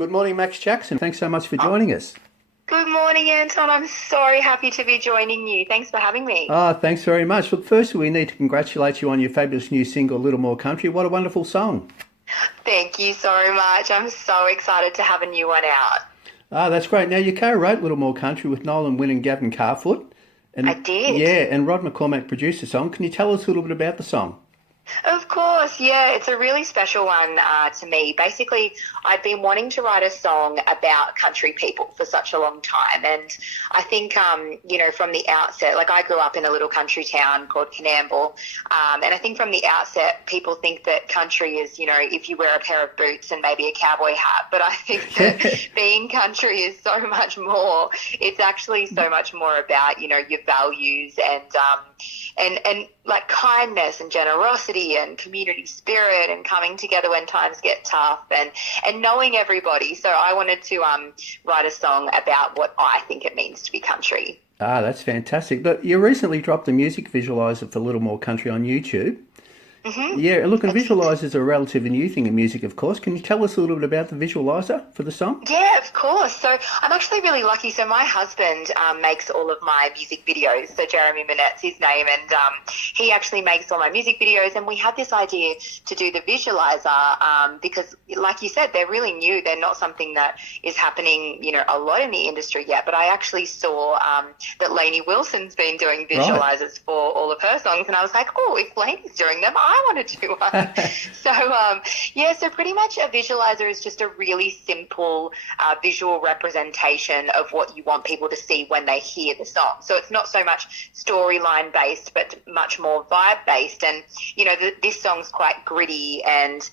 Good morning, Max Jackson. Thanks so much for joining us. Good morning, Anton. I'm so happy to be joining you. Thanks for having me. Thanks very much. Look, firstly, we need to congratulate you on your fabulous new single, Little More Country. What a wonderful song. Thank you so much. I'm so excited to have a new one out. That's great. Now, you co-wrote Little More Country with Nolan Wynn and Gavin Carfoot. I did. Yeah, and Rod McCormack produced the song. Can you tell us a little bit about the song? Of course, yeah, it's a really special one to me. Basically, I've been wanting to write a song about country people for such a long time. And I think, from the outset, like I grew up in a little country town called Canamble. And I think from the outset, people think that country is, if you wear a pair of boots and maybe a cowboy hat. But I think that being country is so much more. It's actually so much more about, your values and like kindness and generosity and community spirit and coming together when times get tough and knowing everybody. So I wanted to write a song about what I think it means to be country. That's fantastic. But you recently dropped a music visualizer for Little More Country on YouTube. Mm-hmm. Yeah, look, and visualizers are a relatively new thing in music, of course. Can you tell us a little bit about the visualizer for the song? Yeah, of course. So I'm actually really lucky. So my husband makes all of my music videos. So Jeremy Minette's his name, and he actually makes all my music videos. And we had this idea to do the visualizer because, like you said, they're really new. They're not something that is happening, a lot in the industry yet. But I actually saw that Lainey Wilson's been doing visualizers for all of her songs, and I was like, oh, if Lainey's doing them, I want to do one. So pretty much a visualizer is just a really simple visual reportation of what you want people to see when they hear the song. So it's not so much storyline based, but much more vibe based. And, this song's quite gritty and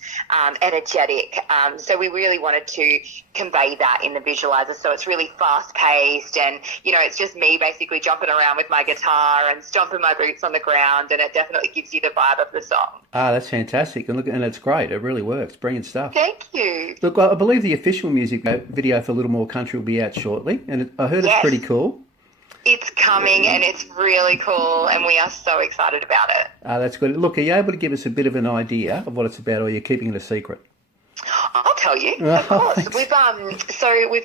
energetic. So we really wanted to convey that in the visualizer. So it's really fast paced and, it's just me basically jumping around with my guitar and stomping my boots on the ground. And it definitely gives you the vibe of the song. That's fantastic. And look, and it's great. It really works. Brilliant stuff. Thank you. Look, I believe the official music video for Little More Country will be out shortly. And I heard it's pretty cool. It's coming and it's really cool and we are so excited about it. That's good. Look, are you able to give us a bit of an idea of what it's about, or are you keeping it a secret? I'll tell you, of course. We've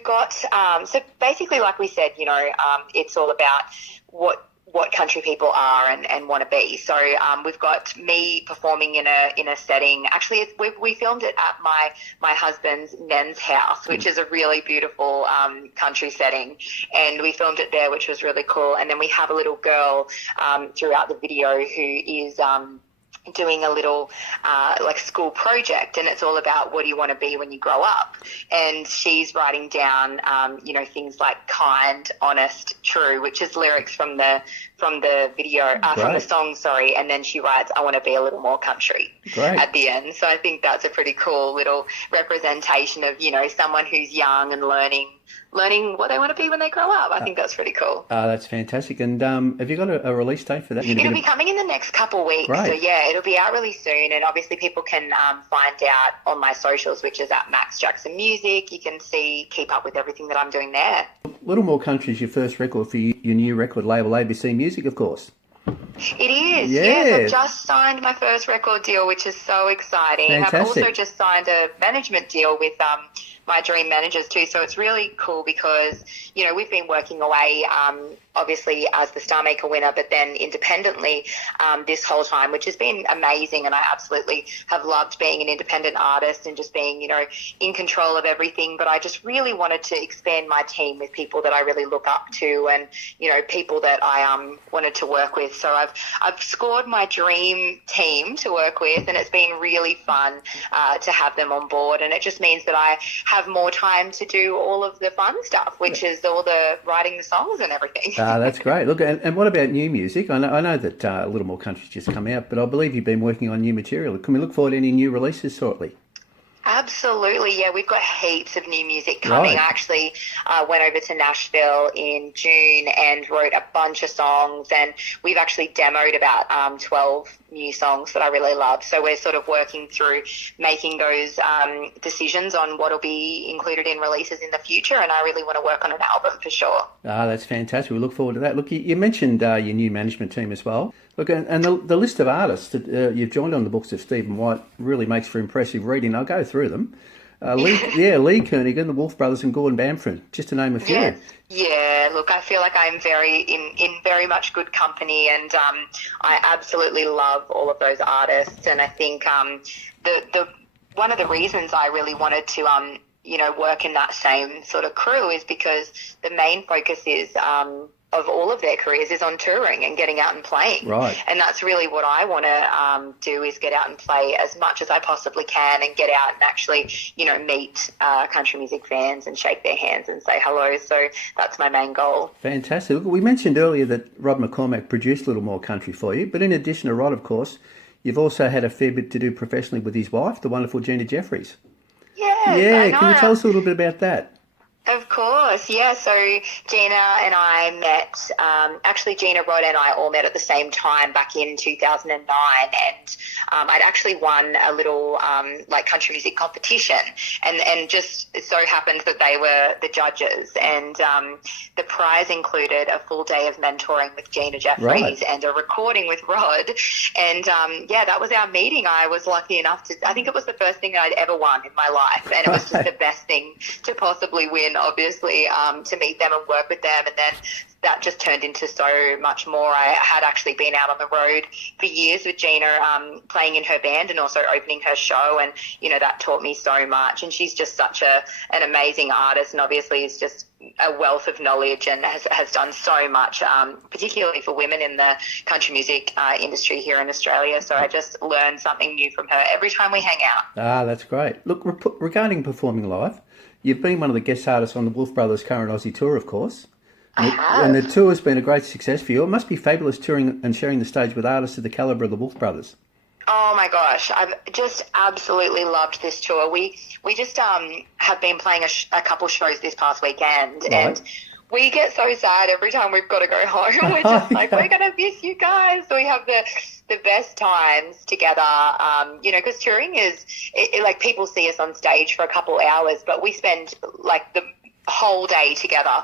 got so basically, like we said, it's all about what country people are and want to be. So we've got me performing in a setting. Actually, we filmed it at my husband's Nen's house, which is a really beautiful country setting, and we filmed it there, which was really cool. And then we have a little girl throughout the video who is doing a little school project, and it's all about what do you want to be when you grow up, and she's writing down things like kind, honest, true, which is lyrics from the video from the song, and then she writes, I want to be a little more country at the end. So I think that's a pretty cool little representation of someone who's young and learning what they want to be when they grow up. I think that's pretty cool. That's fantastic. And have you got a release date for that? It'll be coming in the next couple of weeks. Great. So yeah, it'll be out really soon. And obviously people can find out on my socials, which is at Max Jackson Music. You can keep up with everything that I'm doing there. Little More Country is your first record for your new record label, ABC Music, of course. It is, yes. I've just signed my first record deal, which is so exciting. Fantastic. I've also just signed a management deal with my dream managers too. So it's really cool because, we've been working away, obviously as the Star Maker winner, but then independently this whole time, which has been amazing. And I absolutely have loved being an independent artist and just being, in control of everything. But I just really wanted to expand my team with people that I really look up to and, people that I wanted to work with. So I've scored my dream team to work with, and it's been really fun to have them on board. And it just means that I have more time to do all of the fun stuff, which is all the writing the songs and everything. That's great. Look, and what about new music? I know that A Little More Country's just come out, but I believe you've been working on new material. Can we look forward to any new releases shortly? Absolutely, yeah. We've got heaps of new music coming. Right. I actually went over to Nashville in June and wrote a bunch of songs, and we've actually demoed about 12 new songs that I really love. So we're sort of working through making those decisions on what will be included in releases in the future, and I really want to work on an album for sure. That's fantastic. We look forward to that. Look, you mentioned your new management team as well. Look, and the list of artists that you've joined on the books of Stephen White really makes for impressive reading. I'll go through them. Lee Kernaghan, the Wolf Brothers, and Gordon Bamford, just to name a few. Yes. Yeah, look, I feel like I'm very in very much good company, and I absolutely love all of those artists. And I think the one of the reasons I really wanted to work in that same sort of crew is because the main focus is of all of their careers is on touring and getting out and playing. Right. And that's really what I want to do, is get out and play as much as I possibly can and get out and actually, meet country music fans and shake their hands and say hello. So that's my main goal. Fantastic. Look, we mentioned earlier that Rod McCormack produced a little more country for you, but in addition to Rod, of course, you've also had a fair bit to do professionally with his wife, the wonderful Gina Jeffries. Yes, Yeah, can you tell us a little bit about that? Of course, yeah. So Gina and I met, actually Gina, Rod and I all met at the same time back in 2009, and I'd actually won a little country music competition, and just it so happened that they were the judges, and the prize included a full day of mentoring with Gina Jeffries and a recording with Rod, and that was our meeting. I was lucky enough I think it was the first thing that I'd ever won in my life, and it was just the best thing to possibly win, obviously, to meet them and work with them. And then that just turned into so much more. I had actually been out on the road for years with Gina, playing in her band and also opening her show, and that taught me so much. And she's just such an amazing artist, and obviously is just a wealth of knowledge and has done so much, particularly for women in the country music industry here in Australia. So I just learn something new from her every time we hang out. Ah, that's great. Look, regarding performing live, you've been one of the guest artists on the Wolf Brothers' current Aussie tour, of course. I have. And the tour has been a great success for you. It must be fabulous touring and sharing the stage with artists of the calibre of the Wolf Brothers. Oh my gosh, I've just absolutely loved this tour. We just have been playing a couple shows this past weekend, and we get so sad every time we've got to go home. We're just like, we're going to miss you guys. We have the best times together, because touring is, like, people see us on stage for a couple hours, but we spend, like, the whole day together,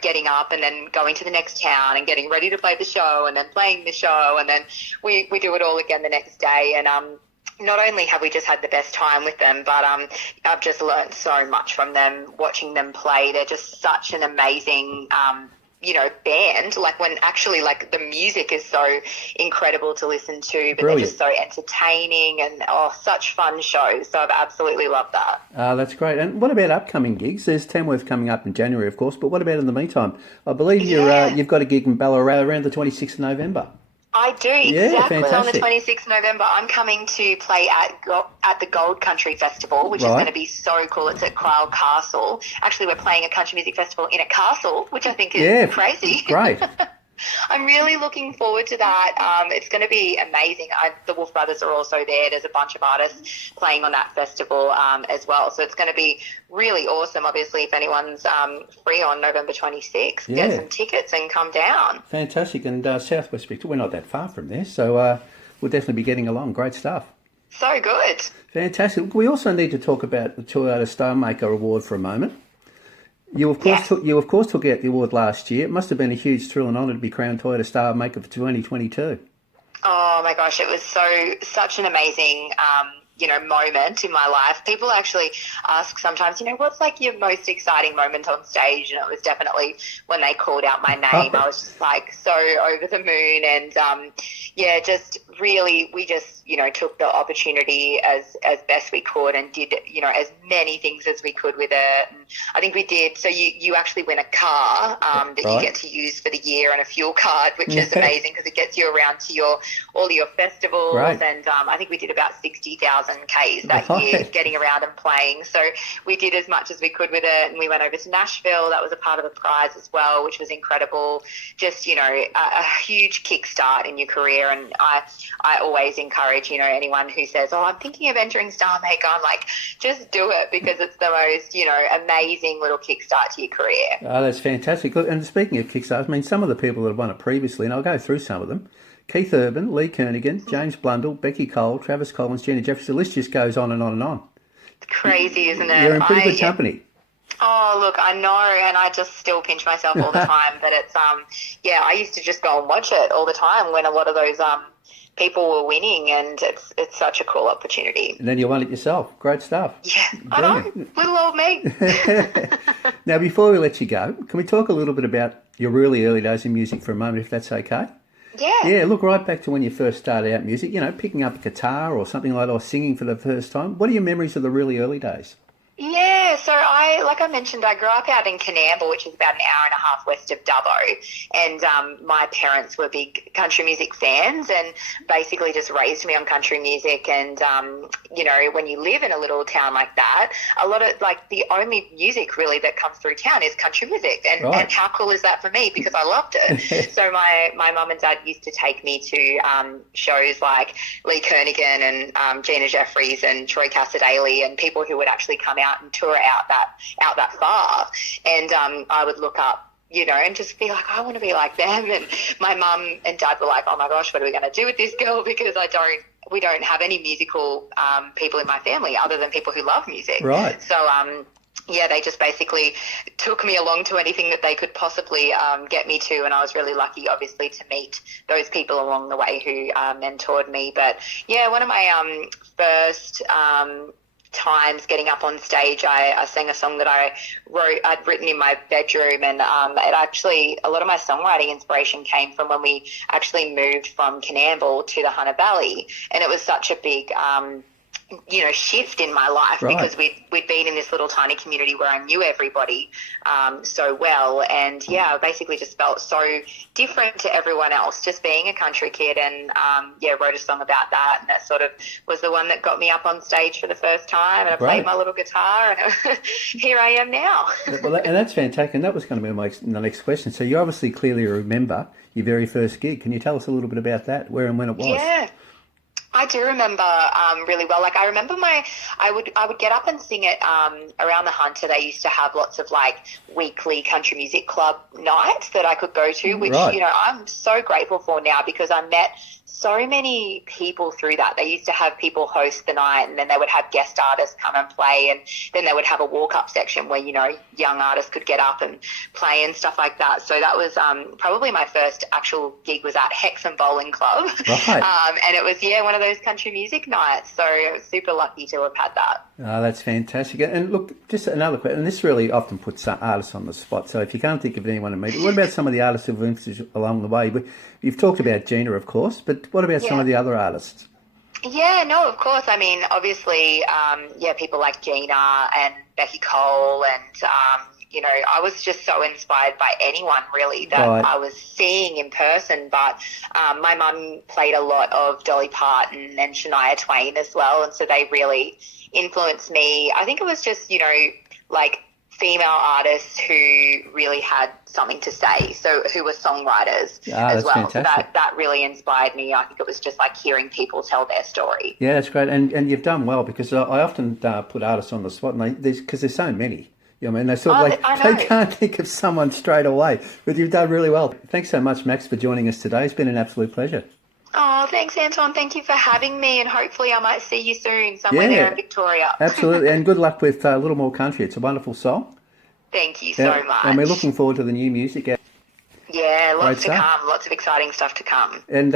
getting up and then going to the next town and getting ready to play the show and then playing the show, and then we do it all again the next day. And not only have we just had the best time with them, but I've just learned so much from them, watching them play. They're just such an amazing band, like, when actually, like, the music is so incredible to listen to, but Brilliant. They're just so entertaining and such fun shows. So I've absolutely loved that. That's great. And what about upcoming gigs? There's Tamworth coming up in January, of course, but what about in the meantime? I believe you've got a gig in Ballarat around the 26th of November. I do, exactly. Fantastic. On the 26th of November, I'm coming to play at the Gold Country Festival, which is going to be so cool. It's at Cryle Castle. Actually, we're playing a country music festival in a castle, which I think is crazy. Great. I'm really looking forward to that. It's going to be amazing. The Wolf Brothers are also there. There's a bunch of artists playing on that festival as well. So it's going to be really awesome. Obviously, if anyone's free on November 26th, get some tickets and come down. Fantastic. And Southwest Victoria, we're not that far from there. So we'll definitely be getting along. Great stuff. So good. Fantastic. We also need to talk about the Toyota Stonemaker Award for a moment. You of course took out the award last year. It must have been a huge thrill and honour to be crowned Toyota Star Maker for 2022. Oh my gosh, it was such an amazing moment in my life. People actually ask sometimes, what's like your most exciting moment on stage? And it was definitely when they called out my name. I was just like so over the moon, and just really, we just took the opportunity as best we could and did as many things as we could with it. And I think we did. So you actually win a car that you get to use for the year, and a fuel card, which is amazing because it gets you around to all your festivals. Right. And I think we did about 60,000 Ks that year getting around and playing. So we did as much as we could with it, and we went over to Nashville. That was a part of the prize as well, which was incredible. Just, a huge kickstart in your career. And I always encourage, anyone who says, I'm thinking of entering Star Maker, I'm like, just do it, because it's the most, amazing little kickstart to your career. Oh, that's fantastic. Look, and speaking of kickstarts, I mean, some of the people that have won it previously, and I'll go through some of them: Keith Urban, Lee Kernaghan, James Blundell, Becky Cole, Travis Collins, Gina Jeffries. The list just goes on and on and on. It's crazy, isn't it? You're in pretty good company. Oh, look, I know, and I just still pinch myself all the time, but it's, I used to just go and watch it all the time when a lot of those people were winning, and it's such a cool opportunity. And then you won it yourself. Great stuff. Yeah, I know, little old me. Now, before we let you go, can we talk a little bit about your really early days in music for a moment, if that's okay? Yeah. Yeah, look right back to when you first started out in music, picking up a guitar or something like that, or singing for the first time. What are your memories of the really early days? Yeah, so like I mentioned, I grew up out in Coonamble, which is about an hour and a half west of Dubbo, and my parents were big country music fans and basically just raised me on country music. And, when you live in a little town like that, a lot of, like, the only music really that comes through town is country music. And, Right. and how cool is that for me? Because I loved it. So my mum and dad used to take me to shows like Lee Kernaghan and Gina Jeffries and Troy Cassadaly, and people who would actually come out and tour out that far. And I would look up, and just be like, I want to be like them. And my mum and dad were like, oh my gosh, what are we going to do with this girl? Because we don't have any musical people in my family other than people who love music. Right. So they just basically took me along to anything that they could possibly get me to, and I was really lucky, obviously, to meet those people along the way who mentored me. But yeah, one of my first times getting up on stage, I sang a song that I'd written in my bedroom, and it actually, a lot of my songwriting inspiration came from when we actually moved from Coonamble to the Hunter Valley, and it was such a big shift in my life. Right. Because we'd been in this little tiny community where I knew everybody so well, and I basically just felt so different to everyone else, just being a country kid, and wrote a song about that, and that sort of was the one that got me up on stage for the first time, and I played my little guitar, and here I am now. Well, and that's fantastic, and that was going to be the next question. So you obviously clearly remember your very first gig. Can you tell us a little bit about that, where and when it was? Yeah. I do remember really well. Like, I remember I would get up and sing it around the Hunter. They used to have lots of like weekly country music club nights that I could go to, which I'm so grateful for now, because I met so many people through that. They used to have people host the night, and then they would have guest artists come and play, and then they would have a walk-up section where, young artists could get up and play and stuff like that. So that was probably my first actual gig was at Hexham Bowling Club. Right. And it was, one of those country music nights. So I was super lucky to have had that. Oh, that's fantastic. And look, just another question, and this really often puts artists on the spot. So if you can't think of anyone immediately, what about some of the artists who've influenced you along the way? You've talked about Gina, of course, but what about some of the other artists? Yeah, no, of course. I mean, obviously, people like Gina and Becky Cole, and, I was just so inspired by anyone really that I was seeing in person. But my mum played a lot of Dolly Parton and Shania Twain as well, and so they really influenced me. I think it was just, like female artists who really had something to say, so who were songwriters as well. Fantastic. So that really inspired me. I think it was just like hearing people tell their story. Yeah, that's great, and you've done well, because I often put artists on the spot, and because there's so many. They sort of they can't think of someone straight away, but you've done really well. Thanks so much, Max, for joining us today. It's been an absolute pleasure. Oh, thanks, Anton. Thank you for having me, and hopefully I might see you soon somewhere there in Victoria. Absolutely, and good luck with A Little More Country. It's a wonderful song. Thank you so much. And we're looking forward to the new music. Yeah, lots to come. Lots of exciting stuff to come. And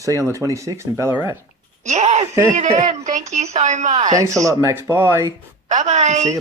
see you on the 26th in Ballarat. Yeah, see you then. Thank you so much. Thanks a lot, Max. Bye. Bye-bye. See you.